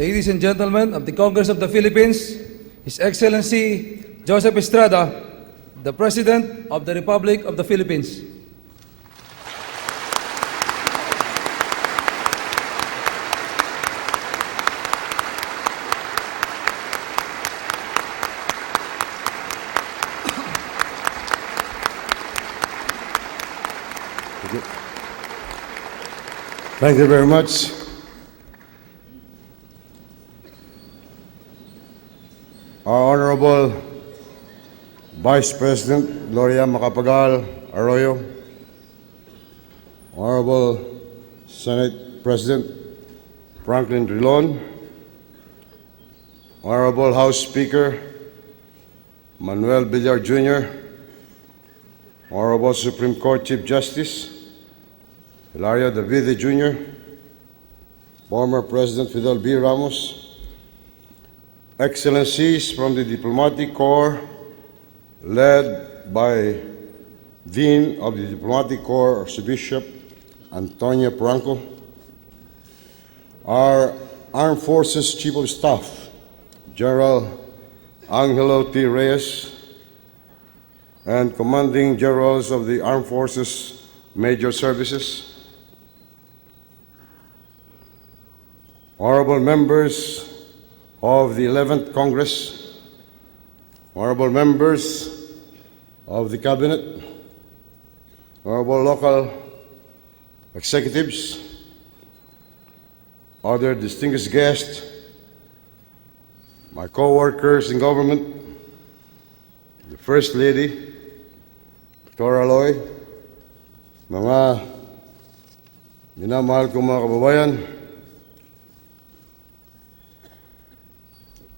Ladies and gentlemen of the Congress of the Philippines, His Excellency Joseph Estrada, the President of the Republic of the Philippines. Thank you very much. Our Honorable Vice President Gloria Macapagal Arroyo, Honorable Senate President Franklin Drilon, Honorable House Speaker Manuel Villar Jr., Honorable Supreme Court Chief Justice Hilario Davide Jr., former President Fidel B. Ramos, Excellencies from the Diplomatic Corps, led by Dean of the Diplomatic Corps, Archbishop Antonio Poranco, our Armed Forces Chief of Staff, General Angelo T. Reyes, and Commanding Generals of the Armed Forces Major Services, honorable members of the 11th Congress, honorable members of the Cabinet, honorable local executives, other distinguished guests, my co-workers in government, the First Lady, Dr. Aloy, mga minamahal kong mga kababayan,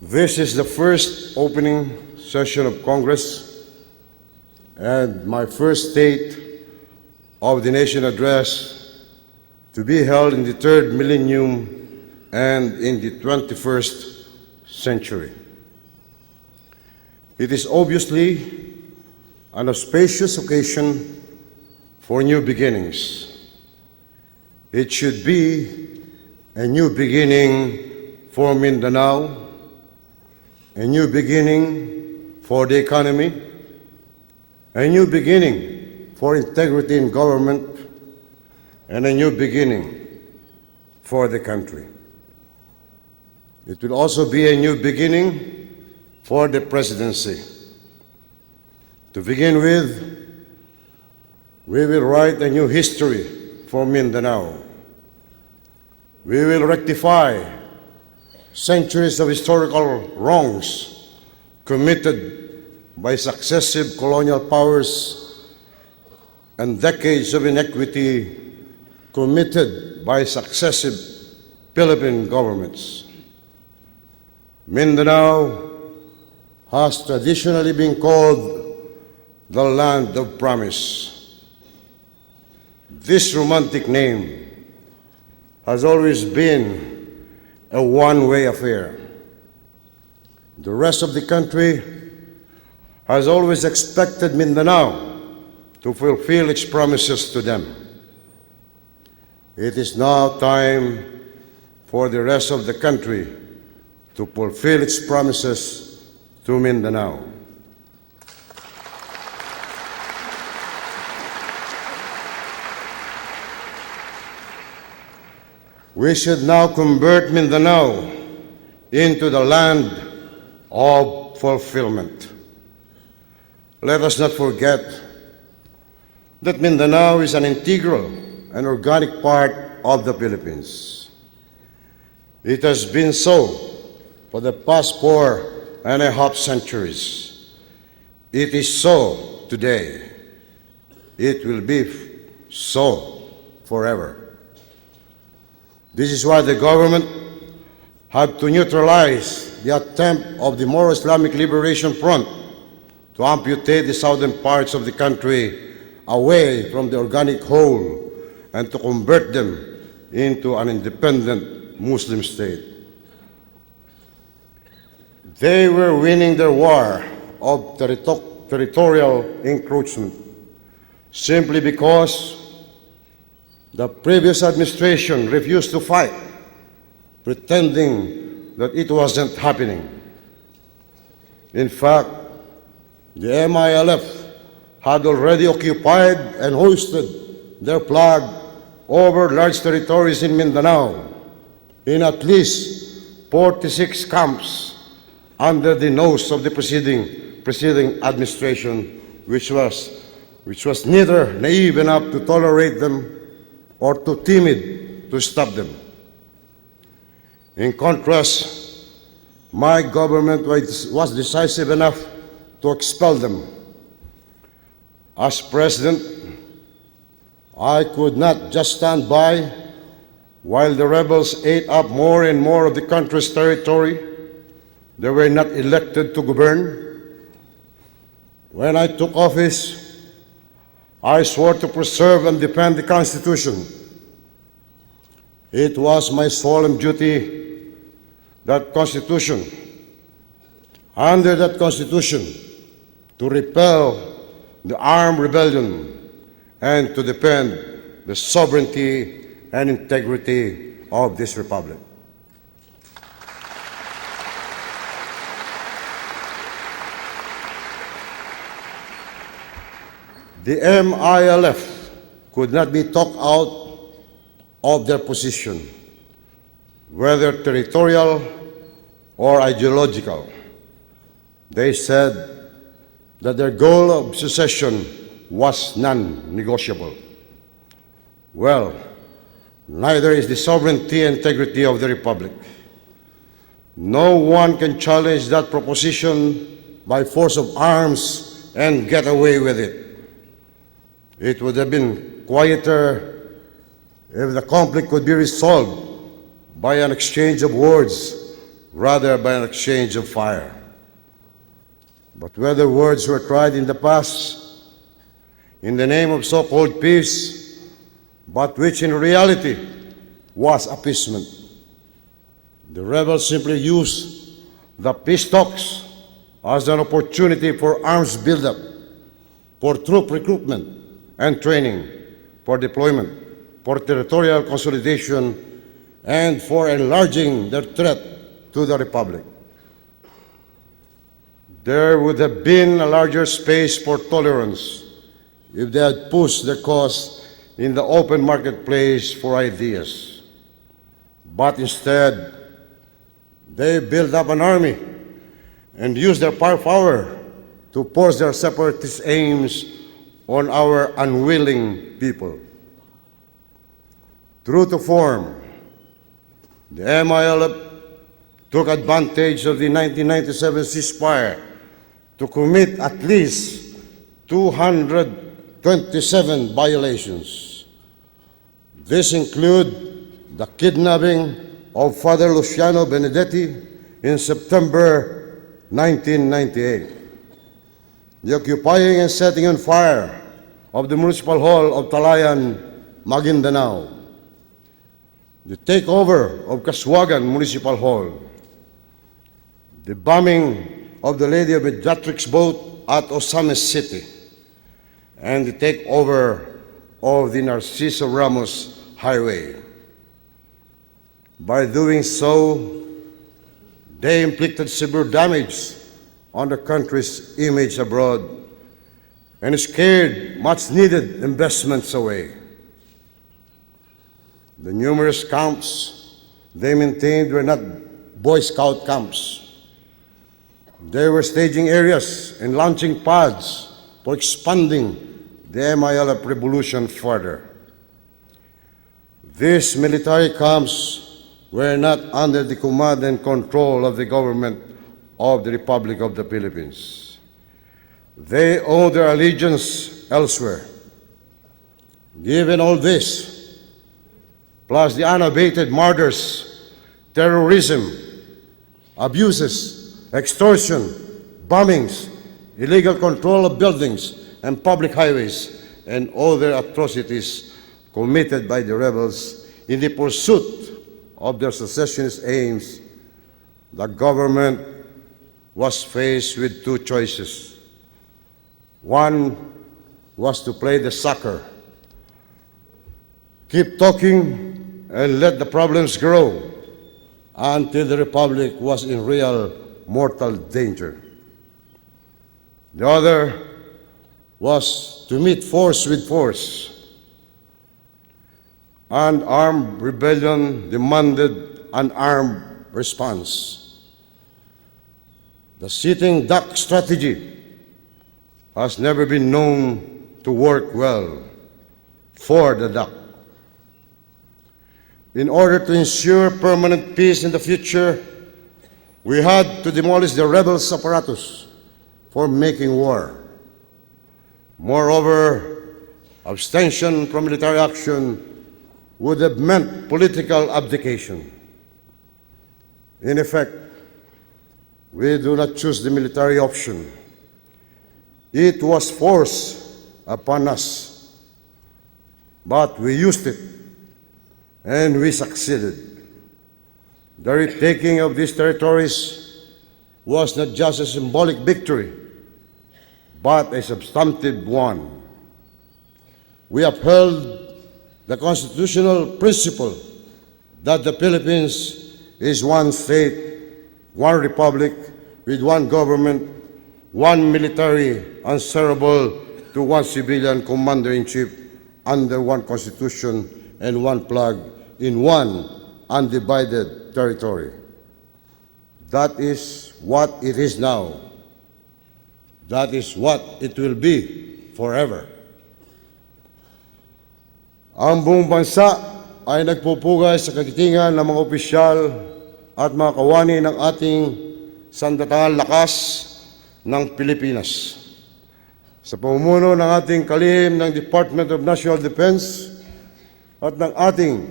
this is the first opening session of Congress and my first State of the Nation address to be held in the third millennium and in the 21st century. It is obviously an auspicious occasion for new beginnings. It should be a new beginning for Mindanao, a new beginning for the economy, a new beginning for integrity in government, and a new beginning for the country. It will also be a new beginning for the presidency. To begin with, we will write a new history for Mindanao. We will rectify centuries of historical wrongs committed by successive colonial powers and decades of inequity committed by successive Philippine governments. Mindanao has traditionally been called the land of promise. This romantic name has always been a one-way affair. The rest of the country has always expected Mindanao to fulfill its promises to them. It is now time for the rest of the country to fulfill its promises to Mindanao. We should now convert Mindanao into the land of fulfillment. Let us not forget that Mindanao is an integral and organic part of the Philippines. It has been so for the past 4.5 centuries. It is so today. It will be so forever. This is why the government had to neutralize the attempt of the Moro Islamic Liberation Front to amputate the southern parts of the country away from the organic whole and to convert them into an independent Muslim state. They were winning their war of territorial encroachment simply because the previous administration refused to fight, pretending that it wasn't happening. In fact, the MILF had already occupied and hoisted their flag over large territories in Mindanao, in at least 46 camps under the nose of the preceding administration, which was neither naive enough to tolerate them or too timid to stop them. In contrast, my government was decisive enough to expel them. As president, I could not just stand by while the rebels ate up more and more of the country's territory. They were not elected to govern. When I took office, I swore to preserve and defend the Constitution. It was my solemn duty under that Constitution, to repel the armed rebellion and to defend the sovereignty and integrity of this republic. The MILF could not be talked out of their position, whether territorial or ideological. They said that their goal of secession was non-negotiable. Well, neither is the sovereignty and integrity of the Republic. No one can challenge that proposition by force of arms and get away with it. It would have been quieter if the conflict could be resolved by an exchange of words rather by an exchange of fire. But whether words were tried in the past in the name of so-called peace, but which in reality was appeasement, the rebels simply used the peace talks as an opportunity for arms buildup, for troop recruitment and training, for deployment, for territorial consolidation, and for enlarging their threat to the Republic. There would have been a larger space for tolerance if they had pushed their cause in the open marketplace for ideas. But instead, they built up an army and used their power to force their separatist aims on our unwilling people. True to form, the MILF took advantage of the 1997 ceasefire to commit at least 227 violations. This include the kidnapping of Father Luciano Benedetti in September 1998, the occupying and setting on fire of the Municipal Hall of Talayan, Maguindanao, the takeover of Caswagan Municipal Hall, the bombing of the Lady of Mediatrix boat at Osamis City, and the takeover of the Narciso Ramos Highway. By doing so, they inflicted severe damage on the country's image abroad and scared much-needed investments away. The numerous camps they maintained were not Boy Scout camps. They were staging areas and launching pads for expanding the MILF revolution further. These military camps were not under the command and control of the government of the Republic of the Philippines. They owe their allegiance elsewhere. Given all this, plus the unabated murders, terrorism, abuses, extortion, bombings, illegal control of buildings and public highways, and other atrocities committed by the rebels in the pursuit of their secessionist aims, the government was faced with two choices. One was to play the sucker, keep talking and let the problems grow, until the Republic was in real mortal danger. The other was to meet force with force. An armed rebellion demanded an armed response. The sitting duck strategy has never been known to work well for the duck. In order to ensure permanent peace in the future, we had to demolish the rebels' apparatus for making war. Moreover, abstention from military action would have meant political abdication. In effect, we do not choose the military option. It was forced upon us, but we used it, and we succeeded. The retaking of these territories was not just a symbolic victory, but a substantive one. We upheld the constitutional principle that the Philippines is one state, one republic, with one government, one military, answerable to one civilian commander-in-chief under one constitution and one flag in one undivided territory. That is what it is now. That is what it will be forever. Ang buong bansa ay nagpupugay sa kagitingan ng mga opisyal at mga kawani ng ating sandatahang lakas ng Pilipinas. Sa pamumuno ng ating kalihim ng Department of National Defense at ng ating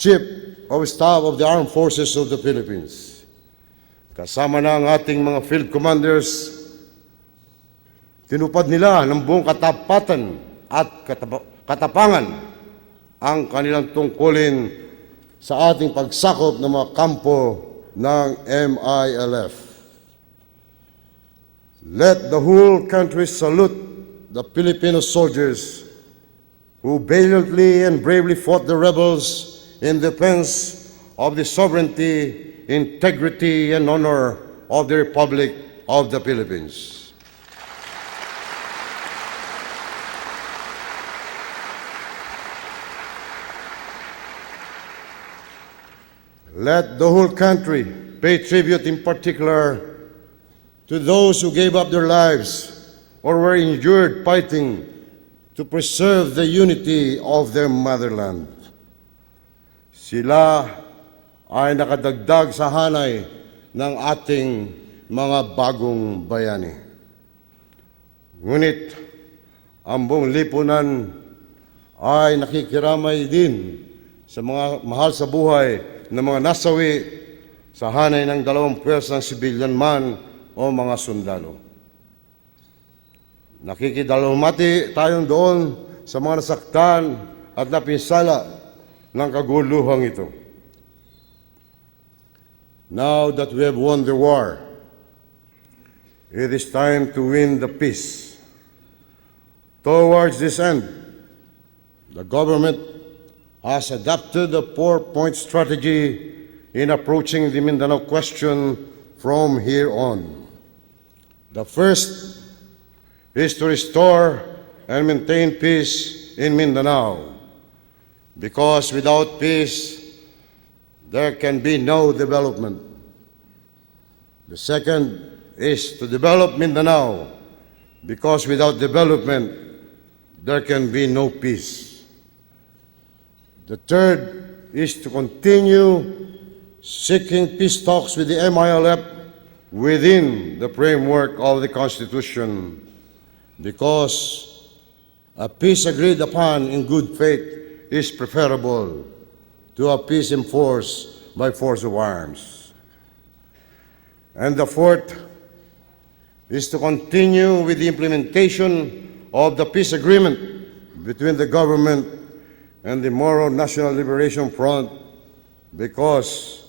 Chief of Staff of the Armed Forces of the Philippines. Kasama na ang ating mga field commanders, tinupad nila ng buong katapatan at katapangan ang kanilang tungkulin sa ating pagsakop ng mga kampo ng MILF. Let the whole country salute the Filipino soldiers who valiantly and bravely fought the rebels in defense of the sovereignty, integrity, and honor of the Republic of the Philippines. Let the whole country pay tribute in particular to those who gave up their lives or were injured fighting to preserve the unity of their motherland. Sila ay nakadagdag sa hanay ng ating mga bagong bayani. Ngunit ang buong lipunan ay nakikiramay din sa mga mahal sa buhay ng mga nasawi sa hanay ng dalawang pwersang sibilyan man o mga sundalo. Nakikidalawmati tayong doon sa mga nasaktan at napinsala ng kaguluhang ito. Now that we have won the war, it is time to win the peace. Towards this end, the government has adopted a four-point strategy in approaching the Mindanao question from here on. The first is to restore and maintain peace in Mindanao, because without peace, there can be no development. The second is to develop Mindanao, because without development, there can be no peace. The third is to continue seeking peace talks with the MILF within the framework of the Constitution, because a peace agreed upon in good faith is preferable to a peace enforced by force of arms. And the fourth is to continue with the implementation of the peace agreement between the government and the Moro National Liberation Front, because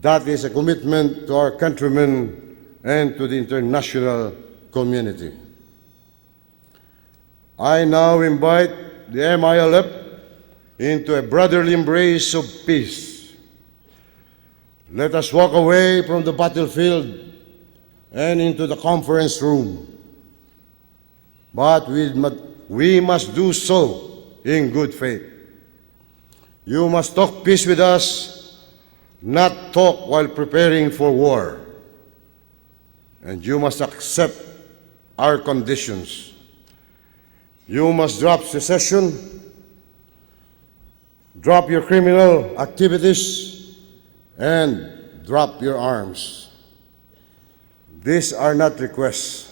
that is a commitment to our countrymen and to the international community. I now invite the MILF into a brotherly embrace of peace. Let us walk away from the battlefield and into the conference room. But we must do so in good faith. You must talk peace with us, not talk while preparing for war. And you must accept our conditions. You must drop secession, drop your criminal activities, and drop your arms. These are not requests,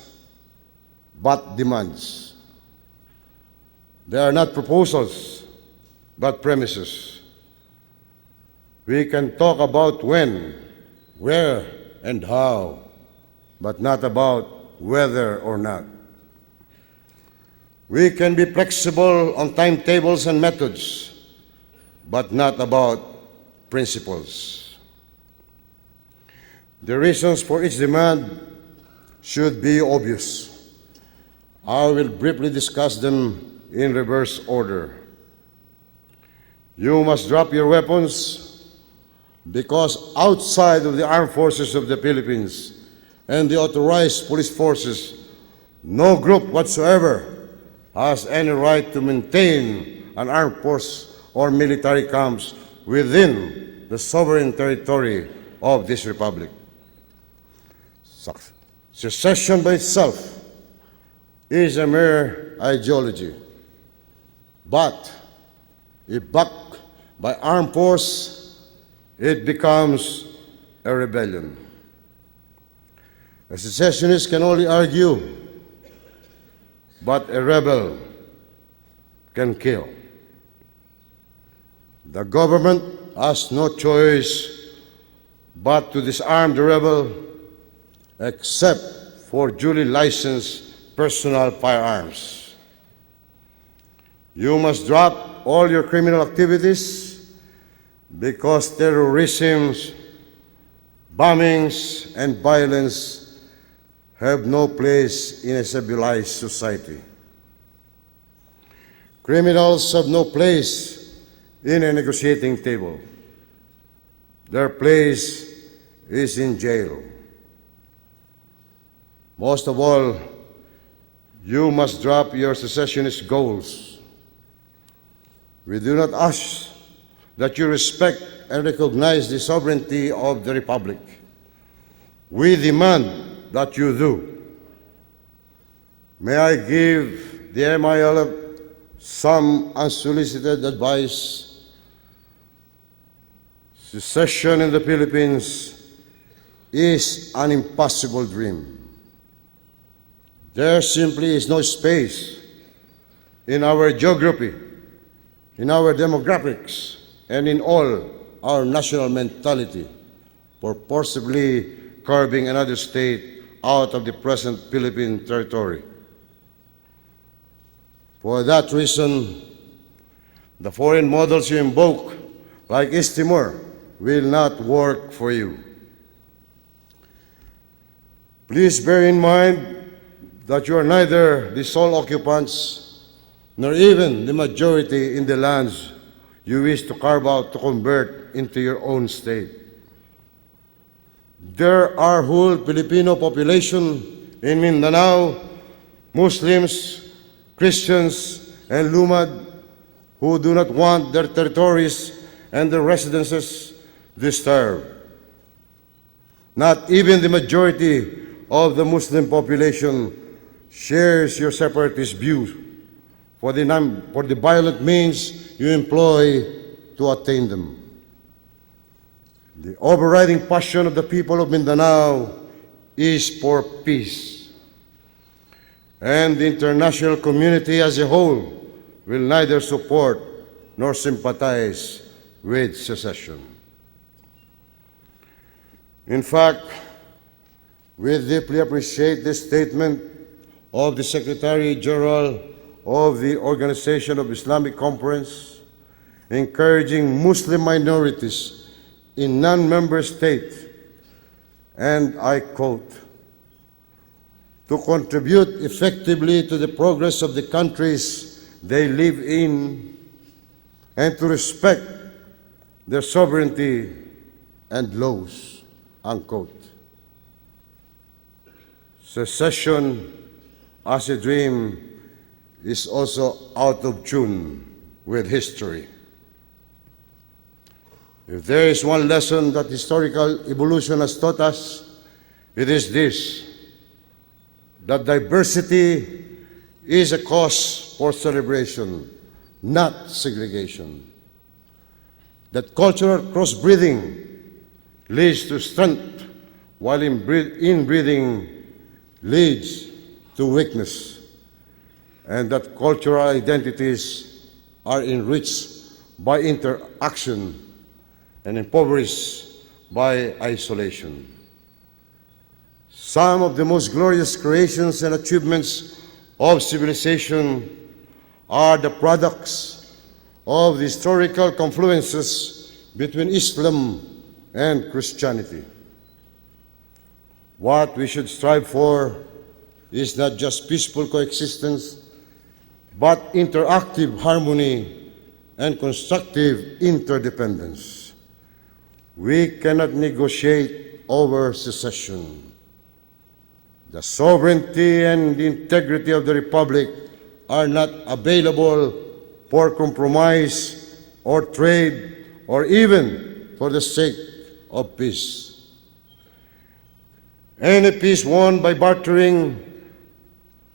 but demands. They are not proposals, but premises. We can talk about when, where, and how, but not about whether or not. We can be flexible on timetables and methods, but not about principles. The reasons for each demand should be obvious. I will briefly discuss them in reverse order. You must drop your weapons because outside of the armed forces of the Philippines and the authorized police forces, no group whatsoever has any right to maintain an armed force or military camps within the sovereign territory of this republic. Secession by itself is a mere ideology, but if backed by armed force, it becomes a rebellion. A secessionist can only argue, but a rebel can kill. The government has no choice but to disarm the rebel, except for duly licensed personal firearms. You must drop all your criminal activities because terrorism, bombings, and violence have no place in a civilized society. Criminals have no place in a negotiating table. Their place is in jail. Most of all, you must drop your secessionist goals. We do not ask that you respect and recognize the sovereignty of the Republic. We demand that you do. May I give the MILF some unsolicited advice? Secession in the Philippines is an impossible dream. There simply is no space in our geography, in our demographics, and in all our national mentality for forcibly carving another state out of the present Philippine territory. For that reason, the foreign models you invoke, like East Timor, will not work for you. Please bear in mind that you are neither the sole occupants nor even the majority in the lands you wish to carve out to convert into your own state. There are whole Filipino population in Mindanao, Muslims, Christians, and Lumad who do not want their territories and their residences disturbed. Not even the majority of the Muslim population shares your separatist views for the violent means you employ to attain them. The overriding passion of the people of Mindanao is for peace, and the international community as a whole will neither support nor sympathize with secession. In fact, we deeply appreciate the statement of the Secretary General of the Organization of Islamic Conference encouraging Muslim minorities in non-member states, and I quote, to contribute effectively to the progress of the countries they live in and to respect their sovereignty and lows, unquote. Secession as a dream is also out of tune with history. If there is one lesson that historical evolution has taught us, it is this: that diversity is a cause for celebration, not segregation. That cultural crossbreeding leads to strength, while inbreeding leads to weakness, and that cultural identities are enriched by interaction and impoverished by isolation. Some of the most glorious creations and achievements of civilization are the products of the historical confluences between Islam and Christianity. What we should strive for is not just peaceful coexistence, but interactive harmony and constructive interdependence. We cannot negotiate over secession. The sovereignty and the integrity of the Republic are not available for compromise or trade or even for the sake of peace. Any peace won by bartering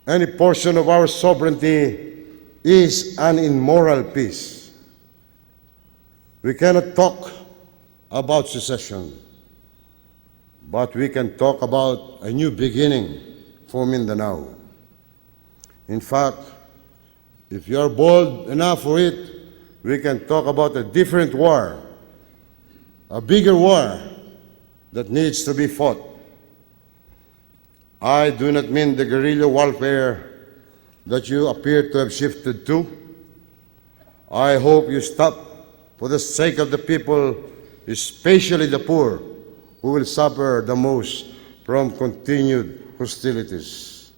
any portion of our sovereignty is an immoral peace. We cannot talk about secession, but we can talk about a new beginning for Mindanao. In fact, if you are bold enough for it, we can talk about a different war, a bigger war that needs to be fought. I do not mean the guerrilla warfare that you appear to have shifted to. I hope you stop for the sake of the people, especially the poor, who will suffer the most from continued hostilities.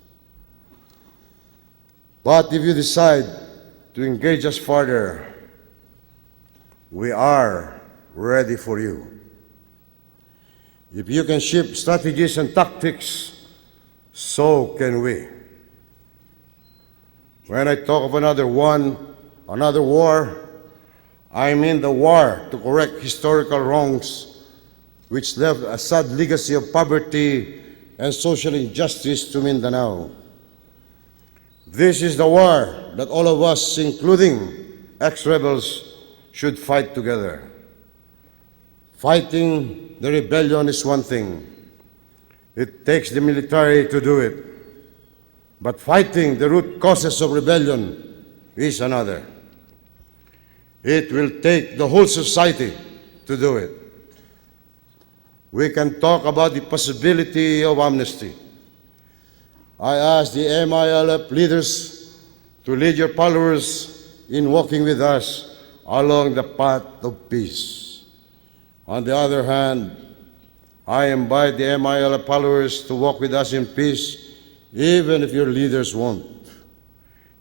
But if you decide to engage us further, we are ready for you. If you can shift strategies and tactics, so can we. When I talk of another war, I mean the war to correct historical wrongs which left a sad legacy of poverty and social injustice to Mindanao. This is the war that all of us, including ex-rebels, should fight together. Fighting the rebellion is one thing. It takes the military to do it. But fighting the root causes of rebellion is another. It will take the whole society to do it. We can talk about the possibility of amnesty. I ask the MILF leaders to lead your followers in walking with us along the path of peace. On the other hand, I invite the MILF followers to walk with us in peace, even if your leaders won't.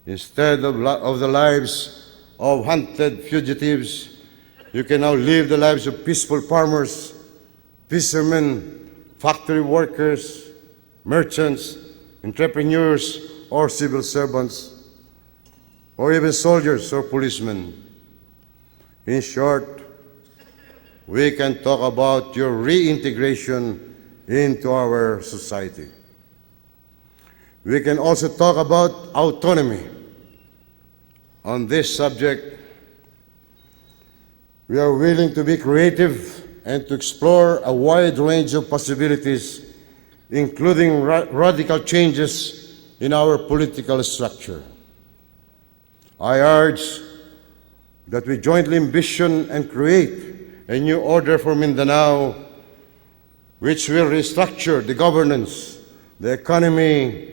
Instead of the lives of hunted fugitives, you can now live the lives of peaceful farmers, fishermen, factory workers, merchants, entrepreneurs, or civil servants, or even soldiers or policemen. In short, we can talk about your reintegration into our society. We can also talk about autonomy. On this subject, we are willing to be creative and to explore a wide range of possibilities, including radical changes in our political structure. I urge that we jointly ambition and create a new order for Mindanao, which will restructure the governance, the economy,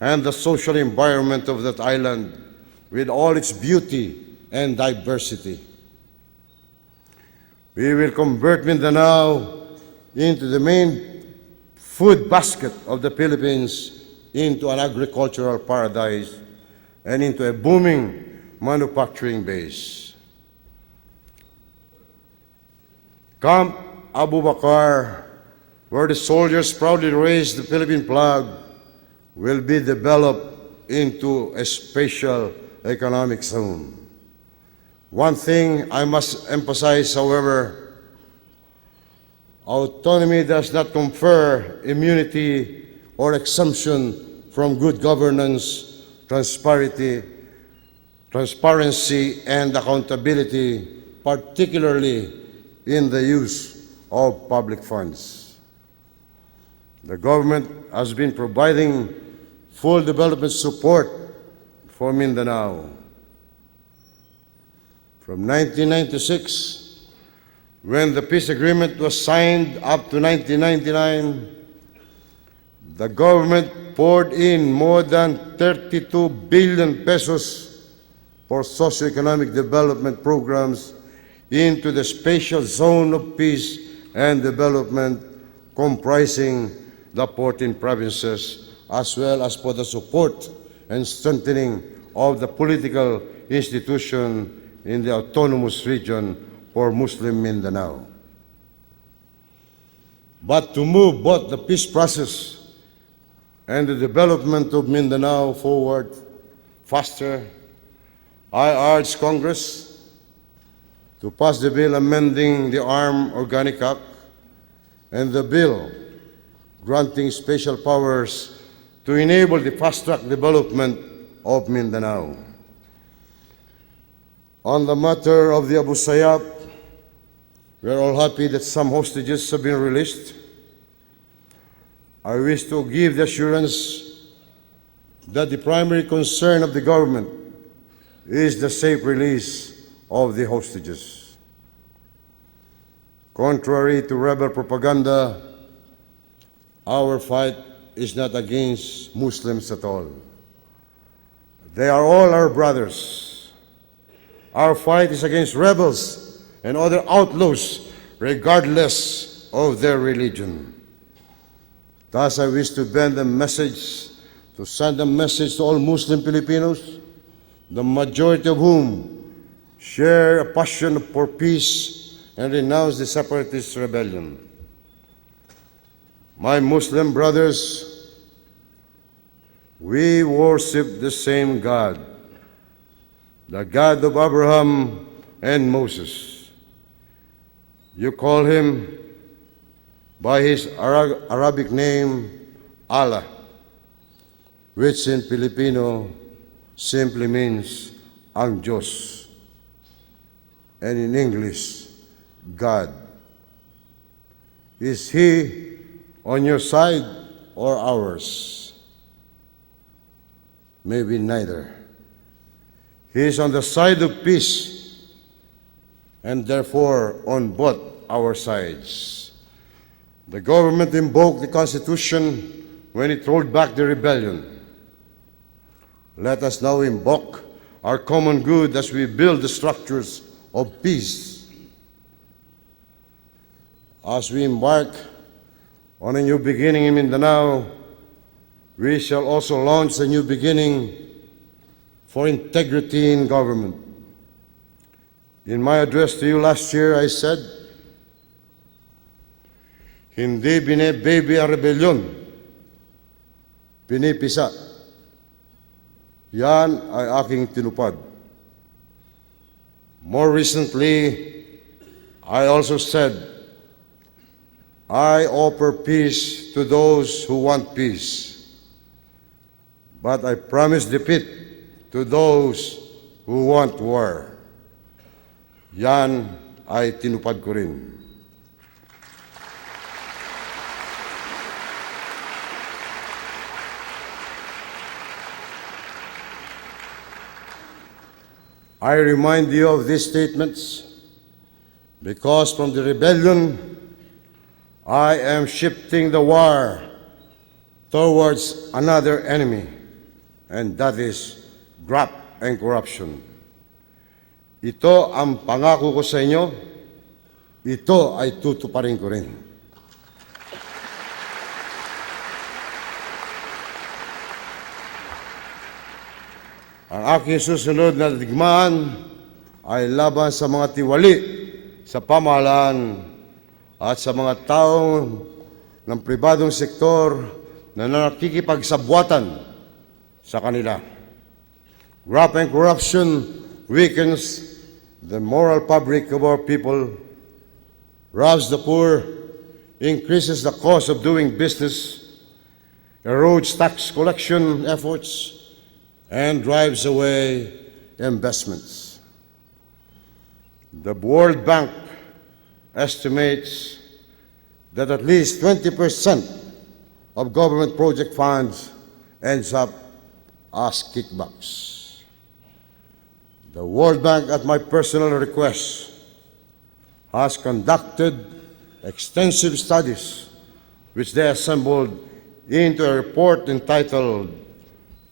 and the social environment of that island with all its beauty and diversity. We will convert Mindanao into the main food basket of the Philippines, into an agricultural paradise, and into a booming manufacturing base. Camp Abu Bakar, where the soldiers proudly raised the Philippine flag, will be developed into a special economic zone. One thing I must emphasize, however, autonomy does not confer immunity or exemption from good governance, transparency, and accountability, particularly in the use of public funds. The government has been providing full development support for Mindanao. From 1996, when the peace agreement was signed, up to 1999, the government poured in more than 32 billion pesos for socioeconomic development programs into the special zone of peace and development comprising the 14 provinces, as well as for the support and strengthening of the political institution in the autonomous region for Muslim Mindanao. But to move both the peace process and the development of Mindanao forward faster, I urge Congress to pass the bill amending the Armed Organic Act and the bill granting special powers to enable the fast-track development of Mindanao. On the matter of the Abu Sayyaf, we are all happy that some hostages have been released. I wish to give the assurance that the primary concern of the government is the safe release of the hostages. Contrary to rebel propaganda, our fight is not against Muslims at all. They are all our brothers. Our fight is against rebels and other outlaws, regardless of their religion. Thus, I wish to send a message to all Muslim Filipinos, the majority of whom share a passion for peace and renounce the separatist rebellion. My Muslim brothers, we worship the same God, the God of Abraham and Moses. You call him by his Arabic name, Allah, which in Filipino simply means ang Diyos, and in English, God. Is he on your side or ours? Maybe neither. He is on the side of peace and therefore on both our sides. The government invoked the Constitution when it rolled back the rebellion. Let us now invoke our common good as we build the structures of peace. As we embark on a new beginning in Mindanao, we shall also launch a new beginning for integrity in government. In my address to you last year, I said, hindi bine-baby ang rebellion, pinipisa. Yan ay aking tinupad. More recently, I also said, I offer peace to those who want peace, but I promise defeat to those who want war. Yan ay tinupad ko rin. I remind you of these statements because from the rebellion, I am shifting the war towards another enemy, and that is graft and corruption. Ito ang pangako ko sa inyo, ito ay tutuparin ko rin. Ang aking susunod na digmaan ay laban sa mga tiwali sa pamahalaan at sa mga taong ng pribadong sektor na nakikipagsabwatan sa kanila. Graft and corruption weakens the moral fabric of our people, robs the poor, increases the cost of doing business, erodes tax collection efforts, and drives away investments. The World Bank estimates that at least 20% of government project funds ends up as kickbacks. The World Bank, at my personal request, has conducted extensive studies which they assembled into a report entitled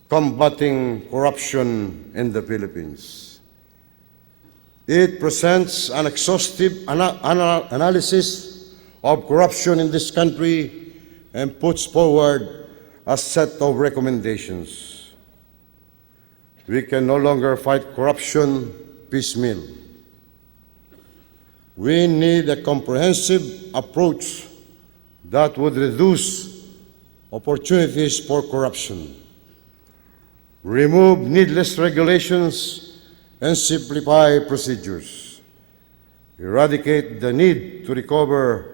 Combating Corruption in the Philippines. It presents an exhaustive analysis of corruption in this country and puts forward a set of recommendations. We can no longer fight corruption piecemeal. We need a comprehensive approach that would reduce opportunities for corruption, remove needless regulations, and simplify procedures, eradicate the need to recover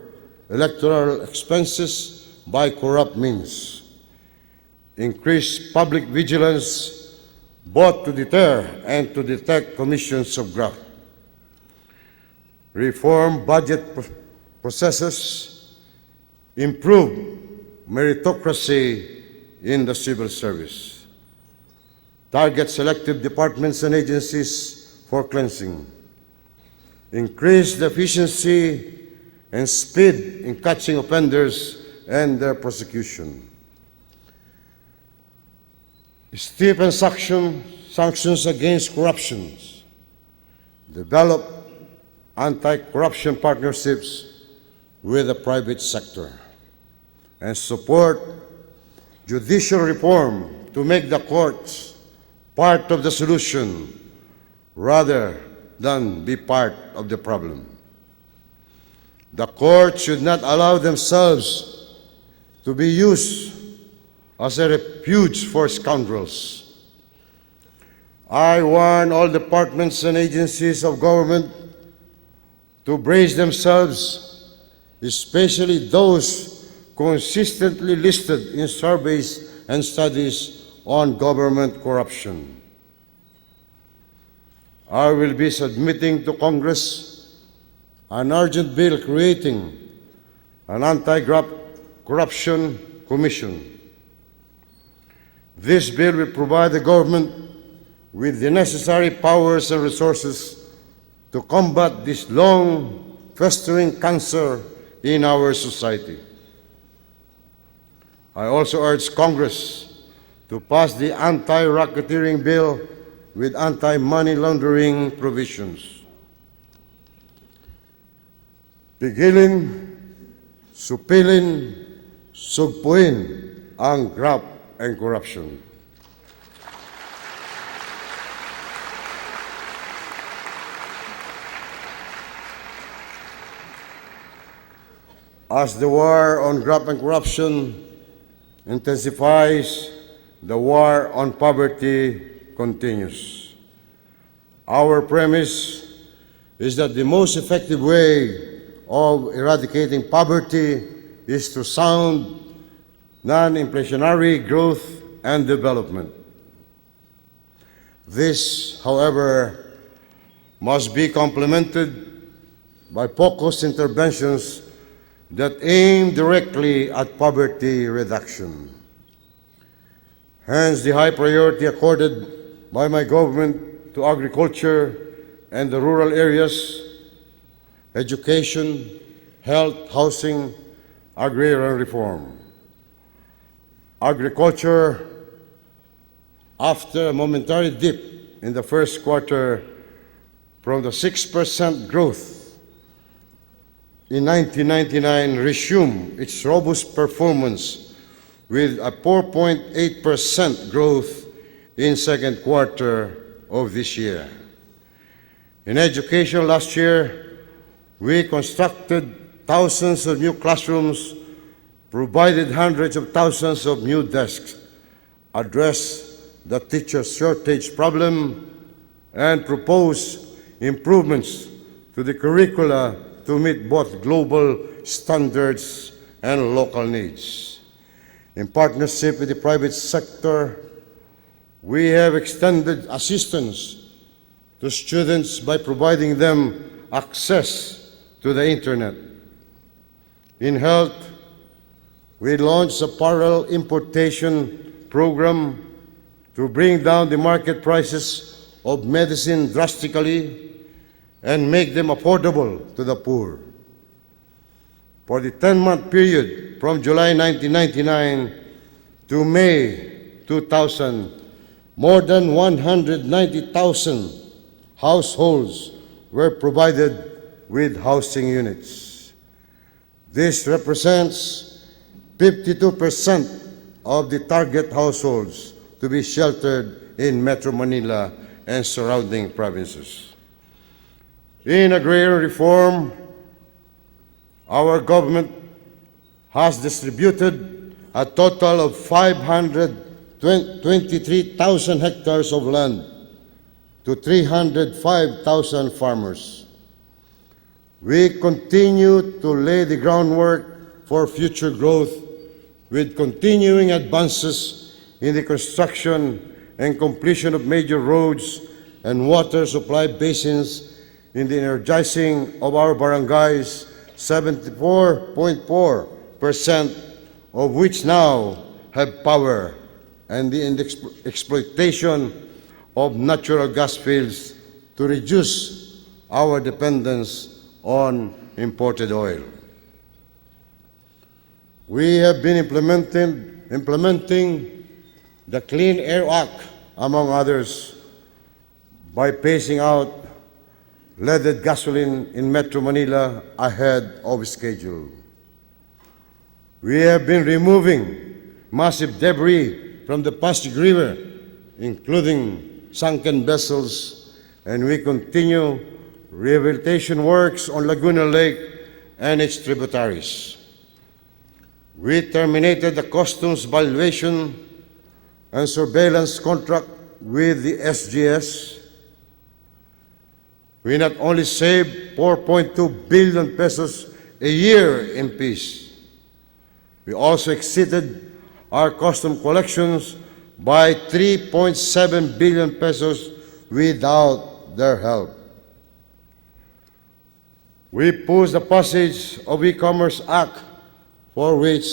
electoral expenses by corrupt means, increase public vigilance both to deter and to detect commissions of graft, reform budget processes, improve meritocracy in the civil service, target selective departments and agencies for cleansing, increase the efficiency and speed in catching offenders and their prosecution, stiffen sanctions against corruption, develop anti-corruption partnerships with the private sector, and support judicial reform to make the courts part of the solution rather than be part of the problem. The courts should not allow themselves to be used as a refuge for scoundrels. I warn all departments and agencies of government to brace themselves, especially those consistently listed in surveys and studies on government corruption. I will be submitting to Congress an urgent bill creating an anti-graft corruption commission. This bill will provide the government with the necessary powers and resources to combat this long festering cancer in our society. I also urge Congress to pass the anti-racketeering bill with anti-money laundering provisions. Pigilin, supilin, sugpuin ang graft and corruption. As the war on graft and corruption intensifies, the war on poverty continues. Our premise is that the most effective way of eradicating poverty is through sound, non-inflationary growth and development. This, however, must be complemented by focused interventions that aim directly at poverty reduction. Hence, the high priority accorded by my government to agriculture and the rural areas, education, health, housing, agrarian reform. Agriculture, after a momentary dip in the first quarter from the 6% growth in 1999, resumed its robust performance with a 4.8% growth in second quarter of this year. In education last year, we constructed thousands of new classrooms, provided hundreds of thousands of new desks, addressed the teacher shortage problem, and proposed improvements to the curricula to meet both global standards and local needs. In partnership with the private sector, we have extended assistance to students by providing them access to the internet. In health, we launched a parallel importation program to bring down the market prices of medicine drastically and make them affordable to the poor. For the 10-month period from July 1999 to May 2000, more than 190,000 households were provided with housing units. This represents 52% of the target households to be sheltered in Metro Manila and surrounding provinces. In agrarian reform, our government has distributed a total of 523,000 hectares of land to 305,000 farmers. We continue to lay the groundwork for future growth with continuing advances in the construction and completion of major roads and water supply basins, in the energizing of our barangays, 74.4% of which now have power, and the exploitation of natural gas fields to reduce our dependence on imported oil. We have been implementing the Clean Air Act, among others, by phasing out leaded gasoline in Metro Manila ahead of schedule. We have been removing massive debris from the Pasig River, including sunken vessels, and we continue rehabilitation works on Laguna Lake and its tributaries. We terminated the customs valuation and surveillance contract with the SGS. We not only saved 4.2 billion pesos a year in peace, we also exceeded our custom collections by 3.7 billion pesos without their help. We pushed the passage of E-Commerce Act, for which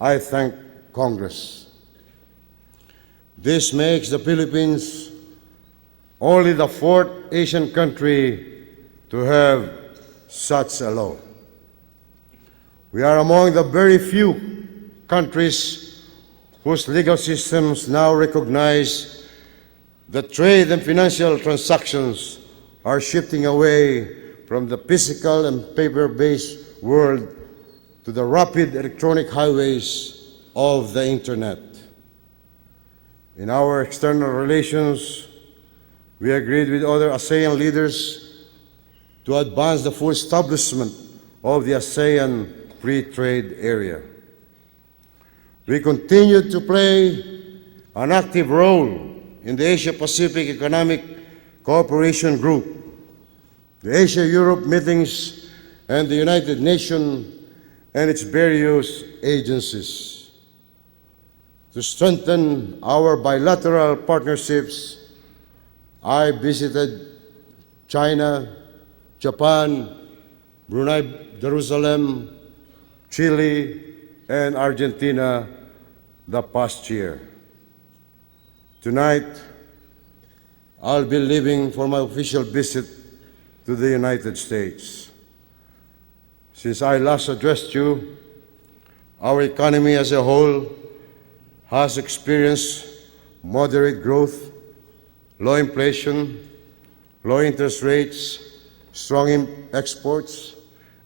I thank Congress. This makes the Philippines only the fourth Asian country to have such a law. We are among the very few countries whose legal systems now recognize that trade and financial transactions are shifting away from the physical and paper-based world to the rapid electronic highways of the Internet. In our external relations, we agreed with other ASEAN leaders to advance the full establishment of the ASEAN Free Trade Area. We continue to play an active role in the Asia-Pacific Economic Cooperation Group, the Asia-Europe meetings, and the United Nations and its various agencies. To strengthen our bilateral partnerships, I visited China, Japan, Brunei, Jerusalem, Chile, and Argentina the past year. Tonight, I'll be leaving for my official visit to the United States. Since I last addressed you, our economy as a whole has experienced moderate growth, low inflation, low interest rates, strong exports,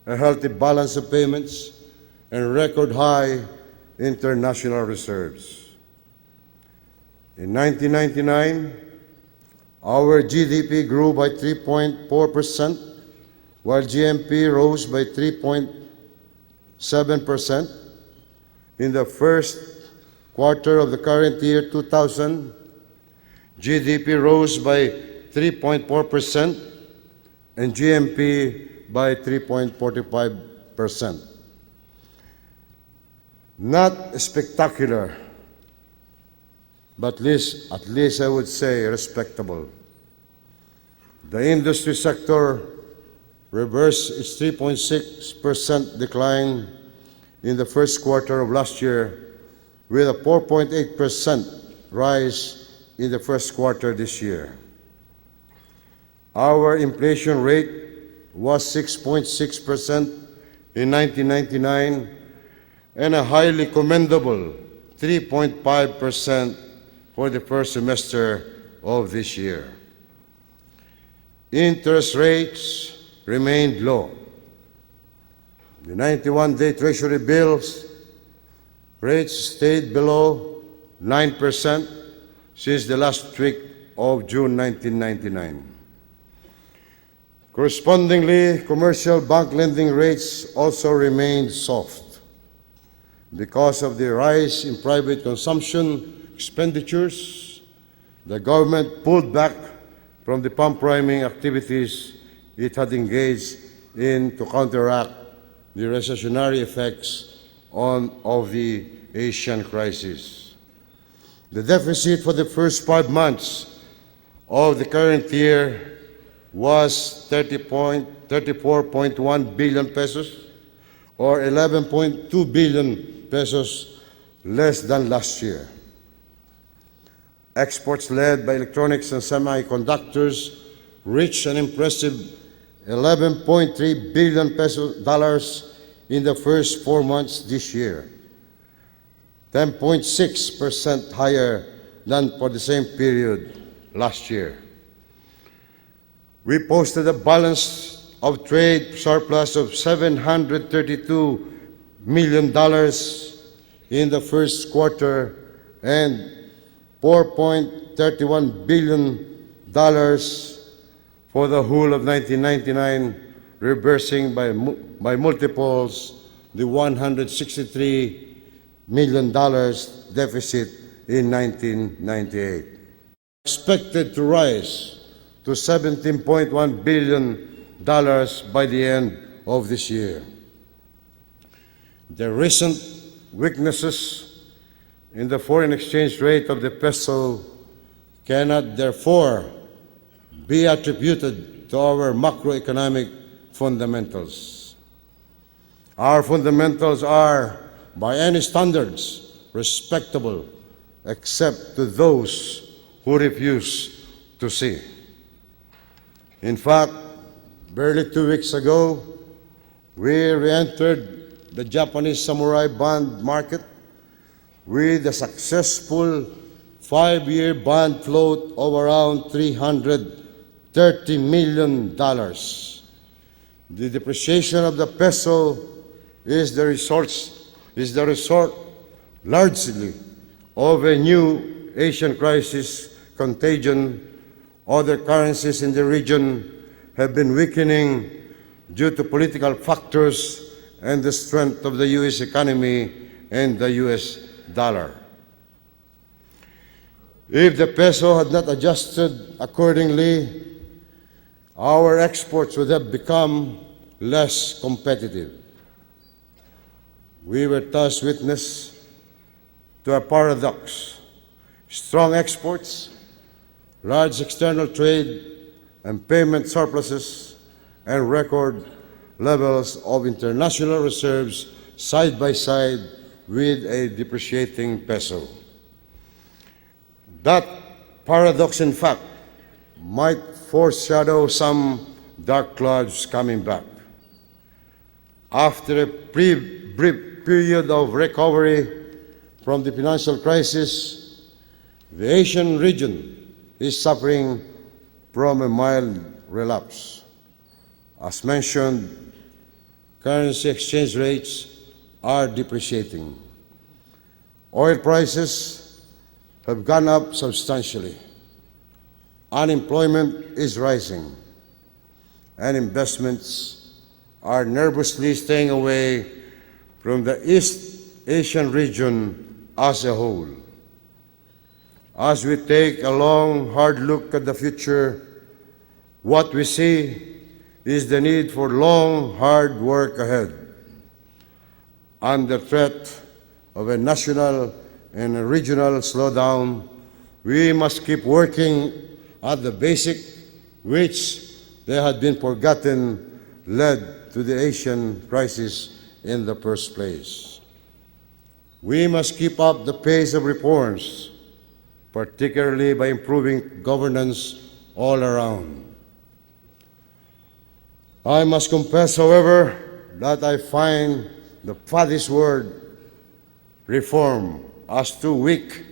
a healthy balance of payments, and record high international reserves. In 1999, our GDP grew by 3.4%, while GMP rose by 3.1%. 7%. In the first quarter of the current year, 2000, GDP rose by 3.4% and GMP by 3.45%. Not spectacular, but at least I would say respectable. The industry sector reversed its 3.6% decline in the first quarter of last year, with a 4.8% rise in the first quarter this year. Our inflation rate was 6.6% in 1999 and a highly commendable 3.5% for the first semester of this year. Interest rates remained low. The 91-day Treasury bills rates stayed below 9% since the last week of June 1999. Correspondingly, commercial bank lending rates also remained soft. Because of the rise in private consumption expenditures, the government pulled back from the pump priming activities it had engaged in to counteract the recessionary effects of the Asian crisis. The deficit for the first 5 months of the current year was 34.1 billion pesos, or 11.2 billion pesos less than last year. Exports led by electronics and semiconductors reached an impressive $11.3 billion in the first 4 months this year, 10.6% higher than for the same period last year. We posted a balance of trade surplus of $732 million in the first quarter and $4.31 billion for the whole of 1999, reversing by multiples the $163 million deficit in 1998. Expected to rise to $17.1 billion by the end of this year. The recent weaknesses in the foreign exchange rate of the peso cannot therefore be attributed to our macroeconomic fundamentals. Our fundamentals are, by any standards, respectable, except to those who refuse to see. In fact, barely 2 weeks ago, we re-entered the Japanese samurai bond market with a successful 5-year bond float of around $330 million. The depreciation of the peso is the result largely of a new Asian crisis contagion. Other currencies in the region have been weakening due to political factors and the strength of the U.S. economy and the U.S. dollar. If the peso had not adjusted accordingly, our exports would have become less competitive. We were thus witness to a paradox: strong exports, large external trade and payment surpluses, and record levels of international reserves side by side with a depreciating peso. That paradox, in fact, might foreshadow some dark clouds coming back. After a brief period of recovery from the financial crisis, the Asian region is suffering from a mild relapse. As mentioned, currency exchange rates are depreciating. Oil prices have gone up substantially. Unemployment is rising, and investments are nervously staying away from the East Asian region as a whole. As we take a long, hard look at the future, what we see is the need for long, hard work ahead. Under threat of a national and a regional slowdown, we must keep working at the basic, which they had been forgotten, led to the Asian crisis in the first place. We must keep up the pace of reforms, particularly by improving governance all around. I must confess, however, that I find the faddist word reform as too weak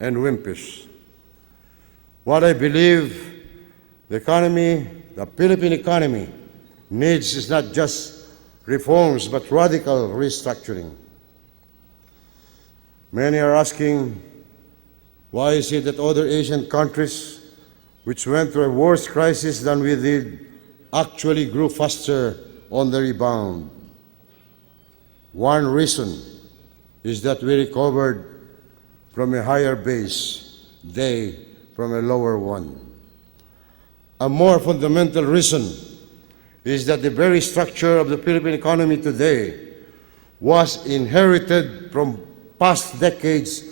and wimpish. What I believe the Philippine economy needs is not just reforms but radical restructuring. Many are asking, why is it that other Asian countries which went through a worse crisis than we did actually grew faster on the rebound? One reason is that we recovered from a higher base, they from a lower one. A more fundamental reason is that the very structure of the Philippine economy today was inherited from past decades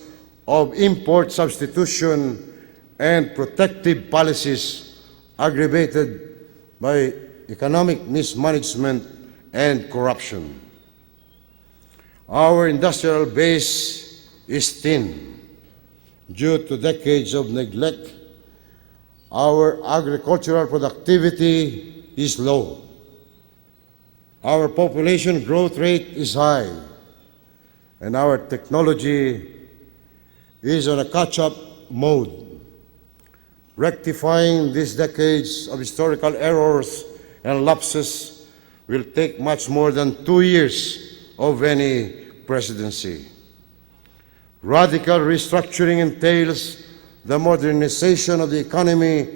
of import substitution and protective policies aggravated by economic mismanagement and corruption. Our industrial base is thin due to decades of neglect. Our agricultural productivity is low. Our population growth rate is high, and our technology is on a catch-up mode. Rectifying these decades of historical errors and lapses will take much more than 2 years of any presidency. Radical restructuring entails the modernization of the economy,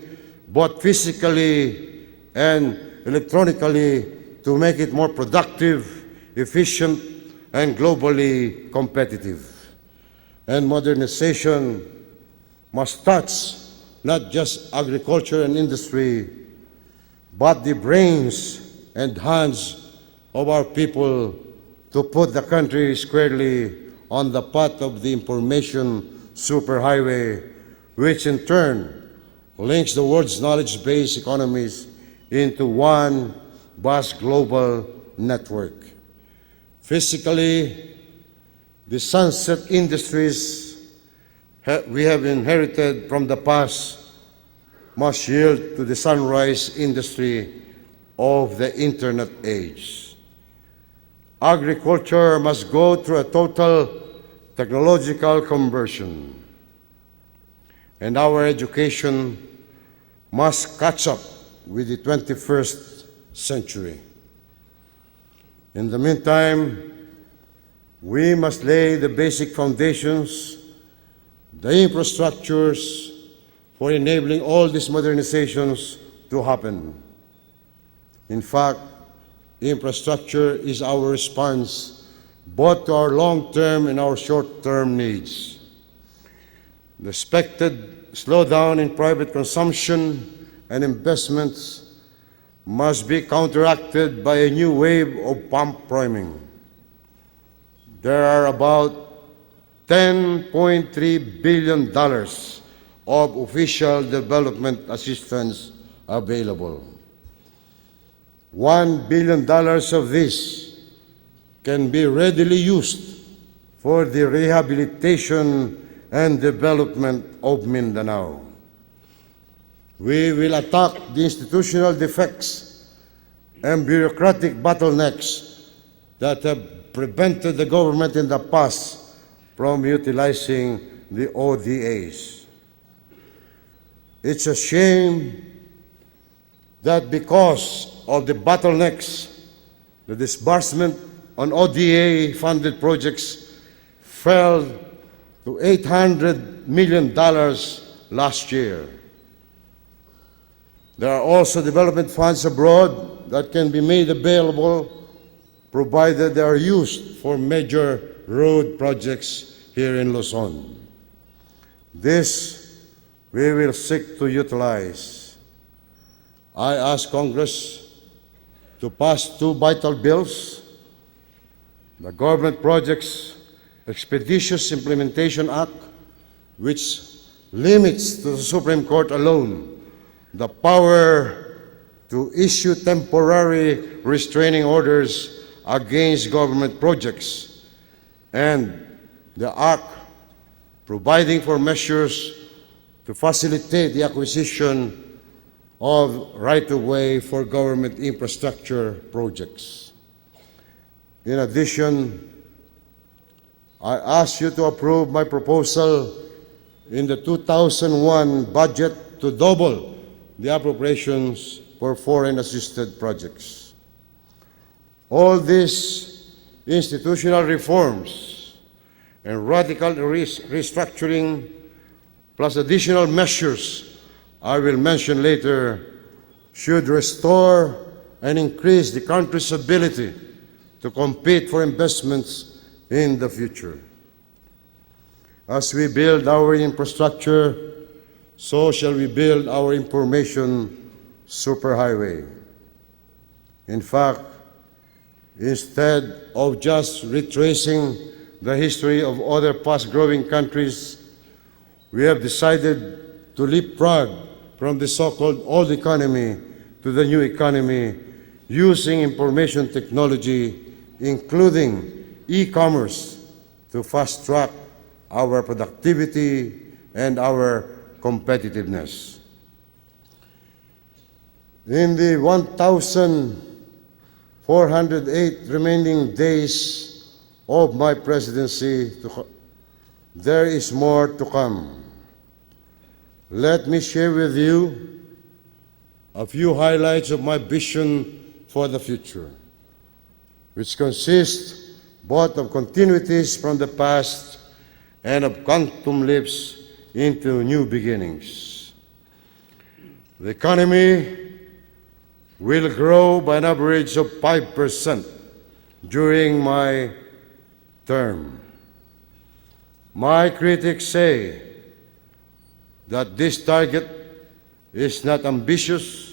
both physically and electronically, to make it more productive, efficient, and globally competitive. And modernization must touch not just agriculture and industry, but the brains and hands of our people to put the country squarely on the path of the information superhighway, which in turn links the world's knowledge-based economies into one vast global network. Physically, the sunset industries we have inherited from the past must yield to the sunrise industry of the internet age. Agriculture must go through a total technological conversion, and our education must catch up with the 21st century. In the meantime, we must lay the basic foundations, the infrastructures for enabling all these modernizations to happen. In fact, infrastructure is our response both to our long-term and our short-term needs. The expected slowdown in private consumption and investments must be counteracted by a new wave of pump priming. There are about $10.3 billion of official development assistance available. $1 billion of this can be readily used for the rehabilitation and development of Mindanao. We will attack the institutional defects and bureaucratic bottlenecks that have prevented the government in the past from utilizing the ODAs. It's a shame that because of the bottlenecks, the disbursement on ODA-funded projects fell to $800 million last year. There are also development funds abroad that can be made available provided they are used for major road projects here in Luzon. This we will seek to utilize. I ask Congress to pass two vital bills: the Government Projects Expeditious Implementation Act, which limits to the Supreme Court alone the power to issue temporary restraining orders against government projects, and the Act providing for measures to facilitate the acquisition of right-of-way for government infrastructure projects. In addition, I ask you to approve my proposal in the 2001 budget to double the appropriations for foreign assisted projects. All these institutional reforms and radical restructuring, plus additional measures I will mention later, should restore and increase the country's ability to compete for investments in the future. As we build our infrastructure, so shall we build our information superhighway. In fact, instead of just retracing the history of other fast-growing countries, we have decided to leapfrog from the so-called old economy to the new economy using information technology, including e-commerce, to fast-track our productivity and our competitiveness. In the 1,408 remaining days of my presidency, there is more to come. Let me share with you a few highlights of my vision for the future, which consists both of continuities from the past and of quantum leaps into new beginnings. The economy will grow by an average of 5% during my term. My critics say that this target is not ambitious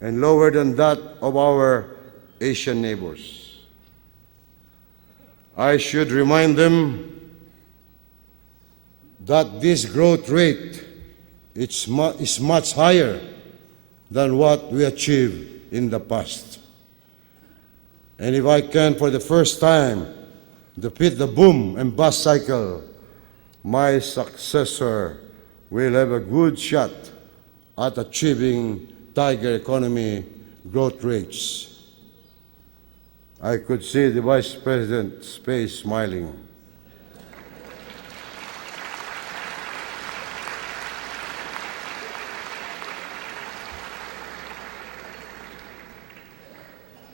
and lower than that of our Asian neighbors. I should remind them that this growth rate is much higher than what we achieved in the past. And if I can, for the first time, defeat the boom and bust cycle, my successor will have a good shot at achieving tiger economy growth rates. I could see the Vice President's face smiling.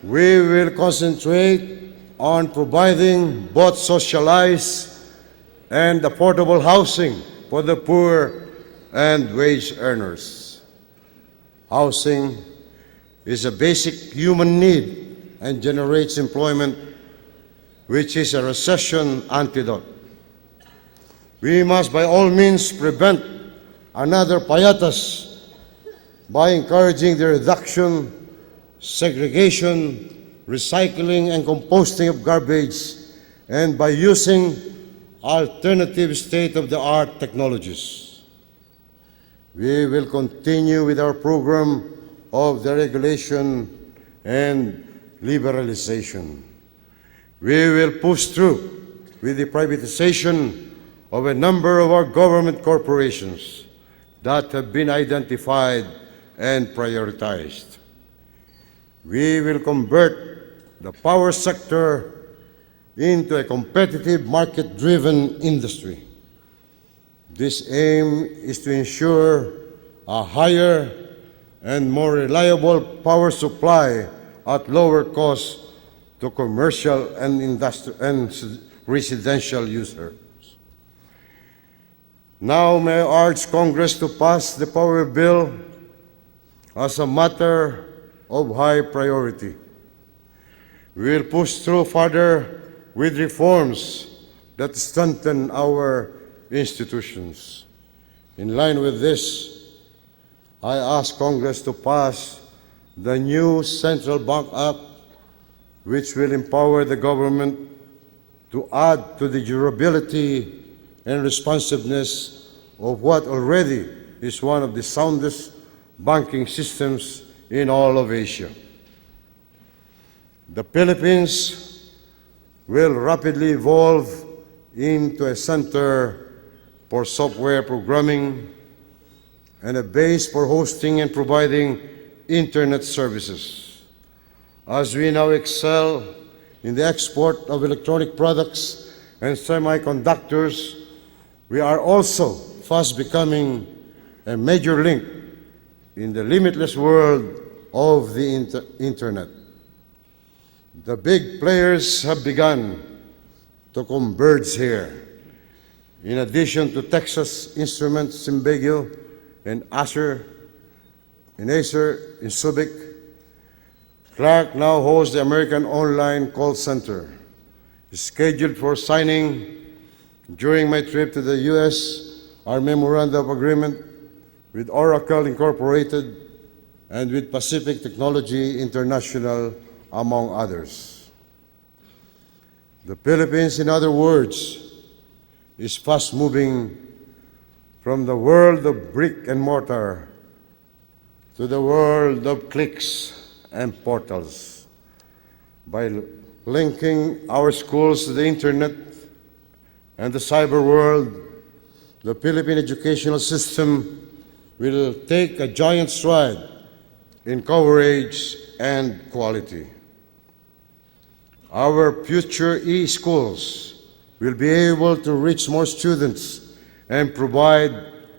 We will concentrate on providing both socialized and affordable housing for the poor and wage earners. Housing is a basic human need and generates employment, which is a recession antidote. We must by all means prevent another payatas by encouraging the reduction, segregation, recycling, and composting of garbage, and by using alternative state-of-the-art technologies. We will continue with our program of deregulation and liberalization. We will push through with the privatization of a number of our government corporations that have been identified and prioritized. We will convert the power sector into a competitive, market-driven industry. This aim is to ensure a higher and more reliable power supply at lower cost to commercial and industrial and residential users. Now may I urge Congress to pass the Power Bill as a matter of high priority. We will push through further with reforms that strengthen our institutions. In line with this, I ask Congress to pass the new Central Bank Act, which will empower the government to add to the durability and responsiveness of what already is one of the soundest banking systems in all of Asia. The Philippines will rapidly evolve into a center for software programming and a base for hosting and providing internet services. As we now excel in the export of electronic products and semiconductors, we are also fast becoming a major link in the limitless world of the internet. The big players have begun to converge here. In addition to Texas Instruments in Baguio and Acer in Subic, Clark now hosts the American Online Call Center, scheduled for signing during my trip to the U.S. our memorandum of agreement with Oracle Incorporated and with Pacific Technology International, among others. The Philippines, in other words, is fast moving from the world of brick and mortar to the world of clicks and portals. By linking our schools to the internet and the cyber world, the Philippine educational system will take a giant stride in coverage and quality. Our future e-schools will be able to reach more students and provide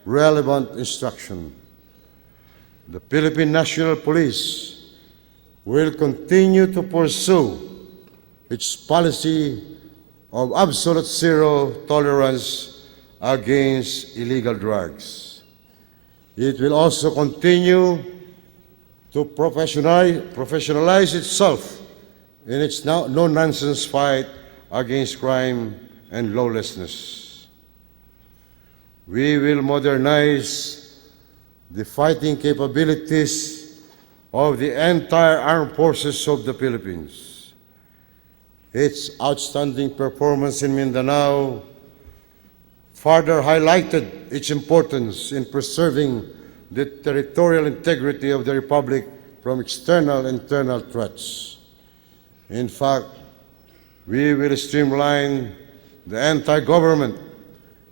relevant instruction. The Philippine National Police will continue to pursue its policy of absolute zero tolerance against illegal drugs. It will also continue to professionalize itself in its no-nonsense fight against crime and lawlessness. We will modernize the fighting capabilities of the entire armed forces of the Philippines. Its outstanding performance in Mindanao further highlighted its importance in preserving the territorial integrity of the Republic from external and internal threats. In fact, we will streamline the entire government,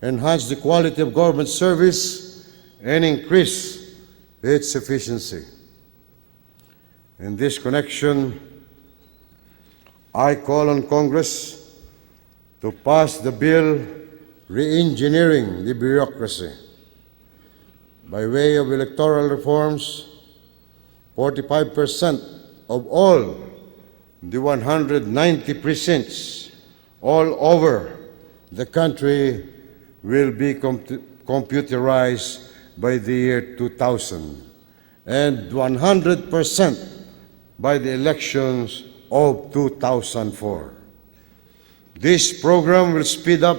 enhance the quality of government service, and increase its efficiency. In this connection, I call on Congress to pass the bill re-engineering the bureaucracy. By way of electoral reforms, 45% of all the 190 precincts all over the country will be computerized by the year 2000, and 100% by the elections of 2004. This program will speed up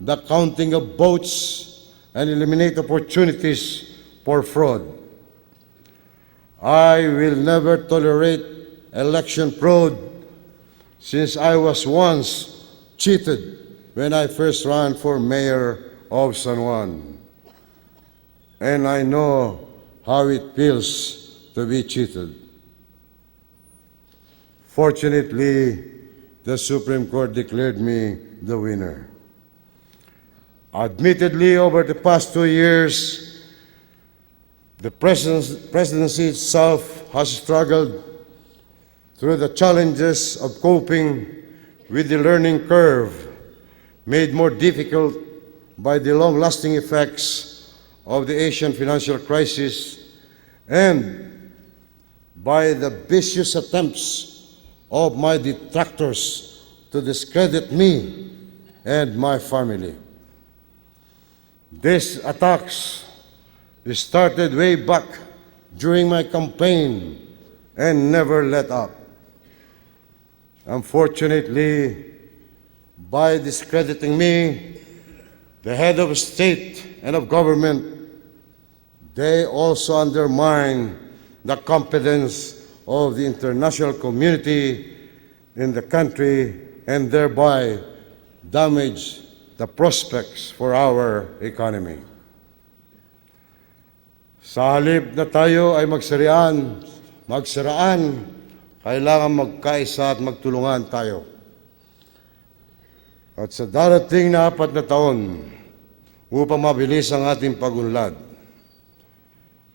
the counting of votes and eliminate opportunities for fraud. I will never tolerate election fraud, since I was once cheated when I first ran for mayor of San Juan. And I know how it feels to be cheated. Fortunately, the Supreme Court declared me the winner. Admittedly, over the past 2 years, the presidency itself has struggled through the challenges of coping with the learning curve, made more difficult by the long-lasting effects of the Asian financial crisis and by the vicious attempts of my detractors to discredit me and my family. These attacks started way back during my campaign and never let up. Unfortunately, by discrediting me, the head of state and of government, they also undermine the confidence of the international community in the country and thereby damage the prospects for our economy. Sa halip na tayo ay magsiraan, kailangan magkaisa at magtulungan tayo. At sa darating na 4 na taon, upang mabilis ang ating pagunlad,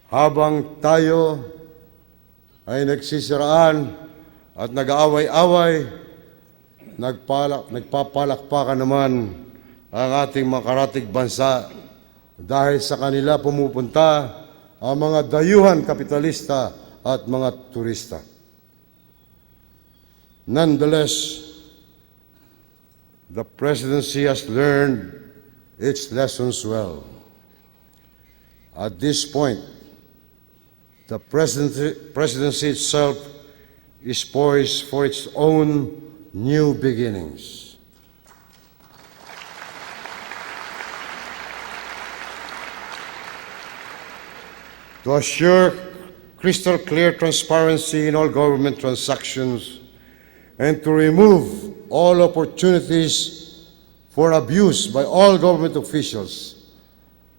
habang tayo ay nagsisiraan at nag-aaway-away, nagpapalakpakan naman ang ating mga karatig bansa dahil sa kanila pumupunta ang mga dayuhan kapitalista at mga turista. Nonetheless, the presidency has learned its lessons well. At this point, the presidency itself is poised for its own new beginnings. To assure crystal clear transparency in all government transactions and to remove all opportunities for abuse by all government officials,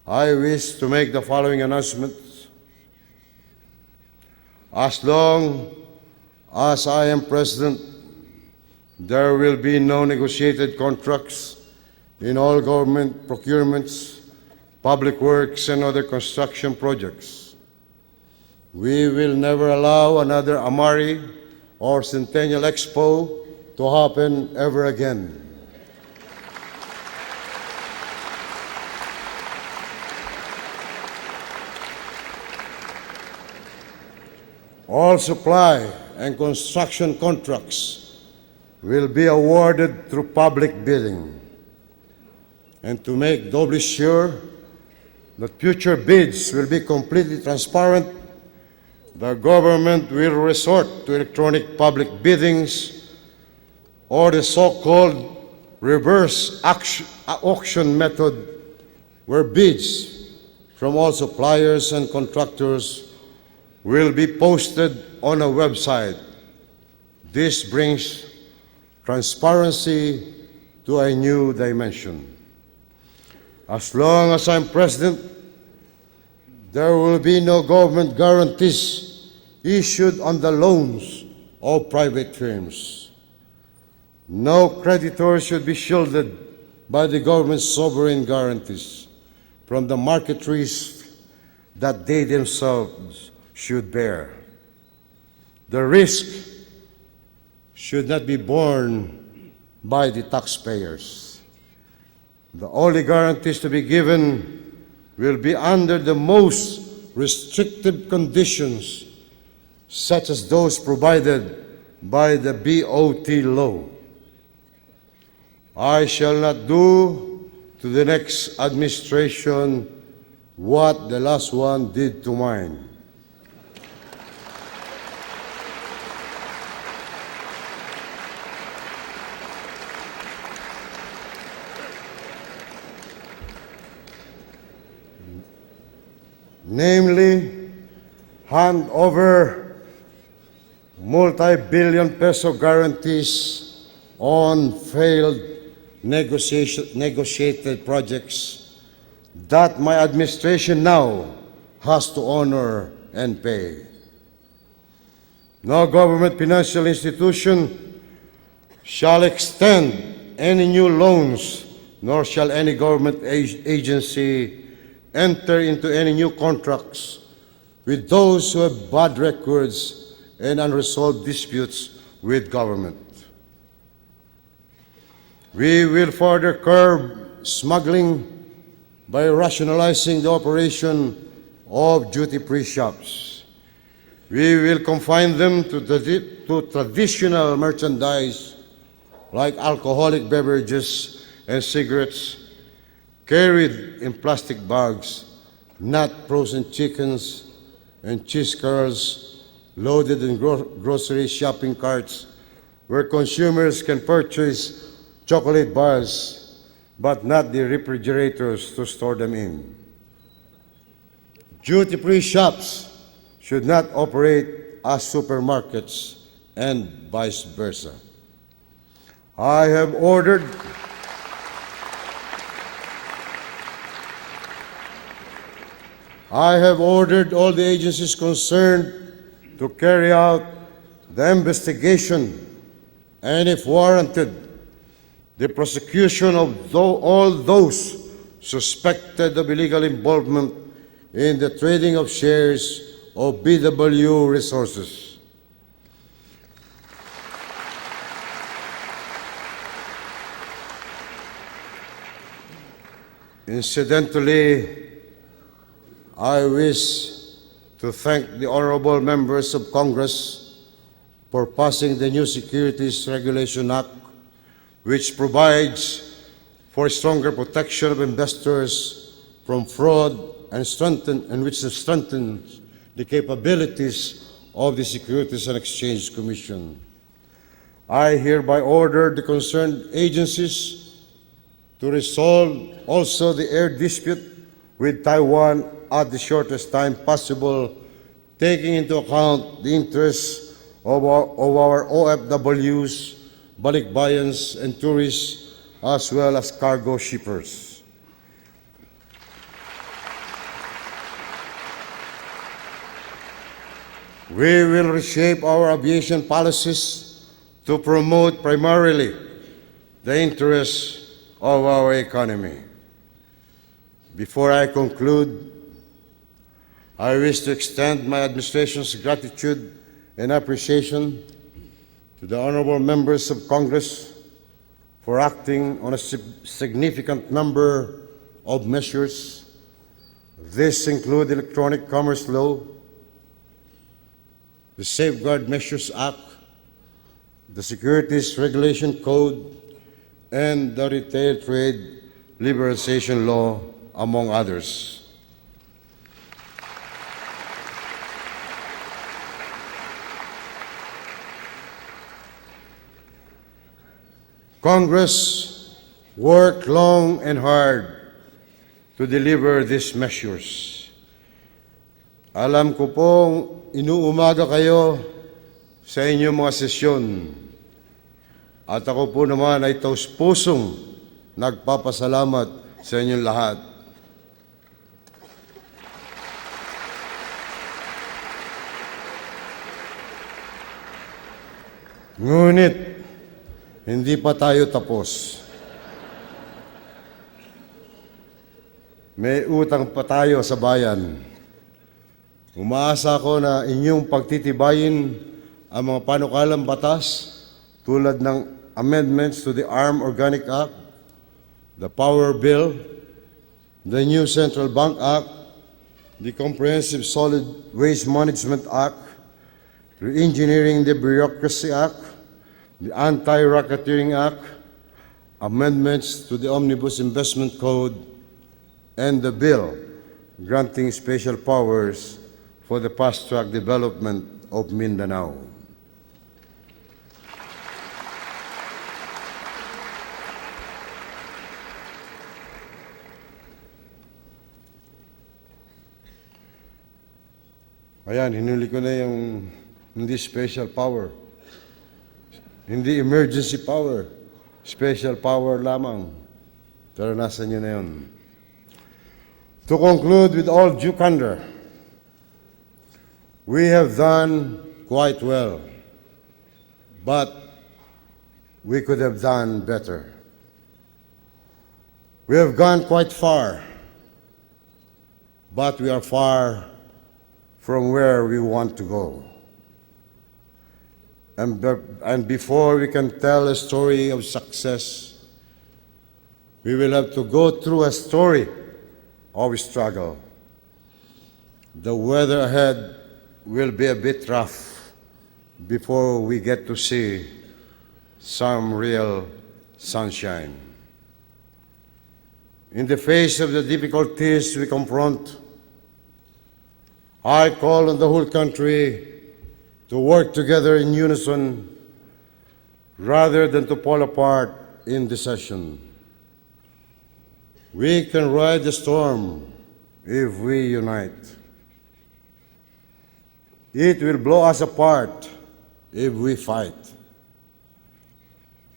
I wish to make the following announcements. As long as I am president, there will be no negotiated contracts in all government procurements, public works, and other construction projects. We will never allow another Amari or Centennial Expo to happen ever again. All supply and construction contracts will be awarded through public bidding. And to make doubly sure that future bids will be completely transparent, the government will resort to electronic public biddings or the so-called reverse auction method, where bids from all suppliers and contractors will be posted on a website. This brings transparency to a new dimension. As long as I'm president, there will be no government guarantees issued on the loans of private firms. No creditor should be shielded by the government's sovereign guarantees from the market risk that they themselves should bear. The risk should not be borne by the taxpayers. The only guarantees to be given will be under the most restrictive conditions, such as those provided by the BOT law. I shall not do to the next administration what the last one did to mine. Namely, hand over multi-billion peso guarantees on failed negotiated projects that my administration now has to honor and pay. No government financial institution shall extend any new loans, nor shall any government agency enter into any new contracts with those who have bad records and unresolved disputes with government. We will further curb smuggling by rationalizing the operation of duty-free shops. We will confine them to traditional merchandise like alcoholic beverages and cigarettes carried in plastic bags, not frozen chickens and cheese curls loaded in grocery shopping carts where consumers can purchase chocolate bars, but not the refrigerators to store them in. Duty-free shops should not operate as supermarkets and vice versa. I have ordered all the agencies concerned to carry out the investigation and, if warranted, the prosecution of all those suspected of illegal involvement in the trading of shares of BW Resources. Incidentally, I wish to thank the honorable members of Congress for passing the new Securities Regulation Act, which provides for stronger protection of investors from fraud and which strengthens the capabilities of the Securities and Exchange Commission. I hereby order the concerned agencies to resolve also the air dispute with Taiwan at the shortest time possible, taking into account the interests of our OFWs, balikbayans, and tourists, as well as cargo shippers. We will reshape our aviation policies to promote primarily the interests of our economy. Before I conclude, I wish to extend my administration's gratitude and appreciation to the honorable members of Congress for acting on a significant number of measures. This includes the Electronic Commerce Law, the Safeguard Measures Act, the Securities Regulation Code, and the Retail Trade Liberalization Law, among others. Congress worked long and hard to deliver these measures. Alam ko pong inuumaga kayo sa inyong mga sesyon at ako po naman ay taus-pusong nagpapasalamat sa inyong lahat. Ngunit, hindi pa tayo tapos. May utang pa tayo sa bayan. Umaasa ako na inyong pagtitibayin ang mga panukalang batas tulad ng amendments to the Armed Organic Act, the Power Bill, the new Central Bank Act, the Comprehensive Solid Waste Management Act, Re-engineering the Bureaucracy Act, the Anti-Racketeering Act, amendments to the Omnibus Investment Code, and the bill granting special powers for the fast-track development of Mindanao. Ayan, hinuli ko na yung hindi special power. Hindi emergency power. Special power lamang. Pero nasa inyo na yun. To conclude with all due candor, we have done quite well, but we could have done better. We have gone quite far, but we are far from where we want to go. And before we can tell a story of success, we will have to go through a story of struggle. The weather ahead will be a bit rough before we get to see some real sunshine. In the face of the difficulties we confront, I call on the whole country to work together in unison rather than to fall apart in recession. We can ride the storm if we unite. It will blow us apart if we fight.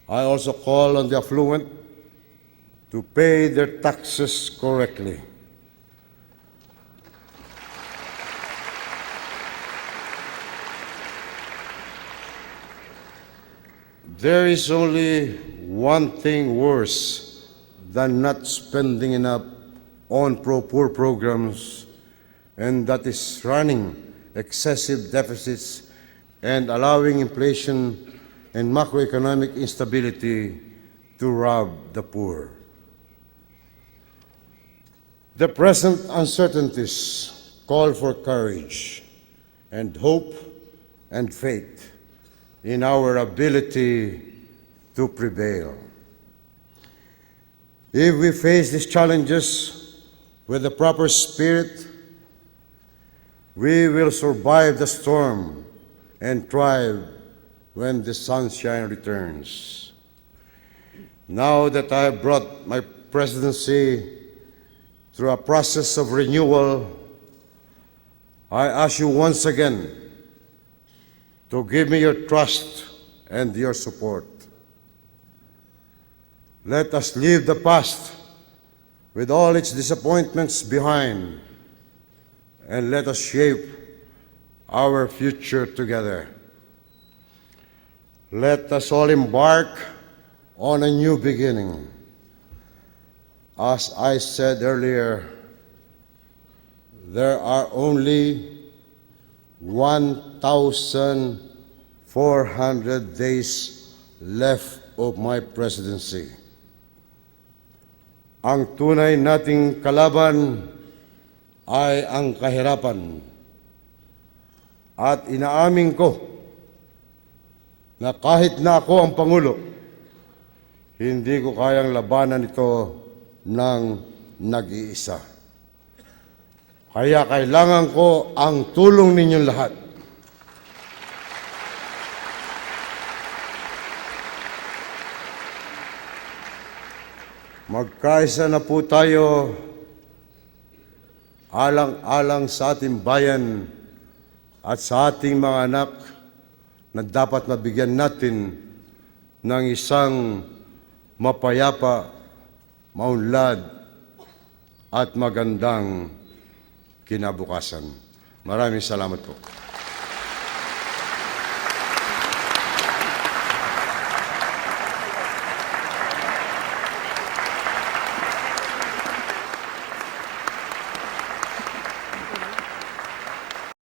I also call on the affluent to pay their taxes correctly. There is only one thing worse than not spending enough on poor programs, and that is running excessive deficits and allowing inflation and macroeconomic instability to rob the poor. The present uncertainties call for courage and hope and faith in our ability to prevail. If we face these challenges with the proper spirit, we will survive the storm and thrive when the sunshine returns. Now that I have brought my presidency through a process of renewal, I ask you once again to give me your trust and your support. Let us leave the past with all its disappointments behind, and let us shape our future together. Let us all embark on a new beginning. As I said earlier, there are only 1,400 days left of my presidency. Ang tunay nating kalaban ay ang kahirapan. At inaamin ko na kahit na ako ang Pangulo, hindi ko kayang labanan ito ng nag-iisa. Kaya kailangan ko ang tulong ninyong lahat. Magkaisa na po tayo alang-alang sa ating bayan at sa ating mga anak na dapat mabigyan natin ng isang mapayapa, maunlad at magandang kinabukasan. Maraming salamat po.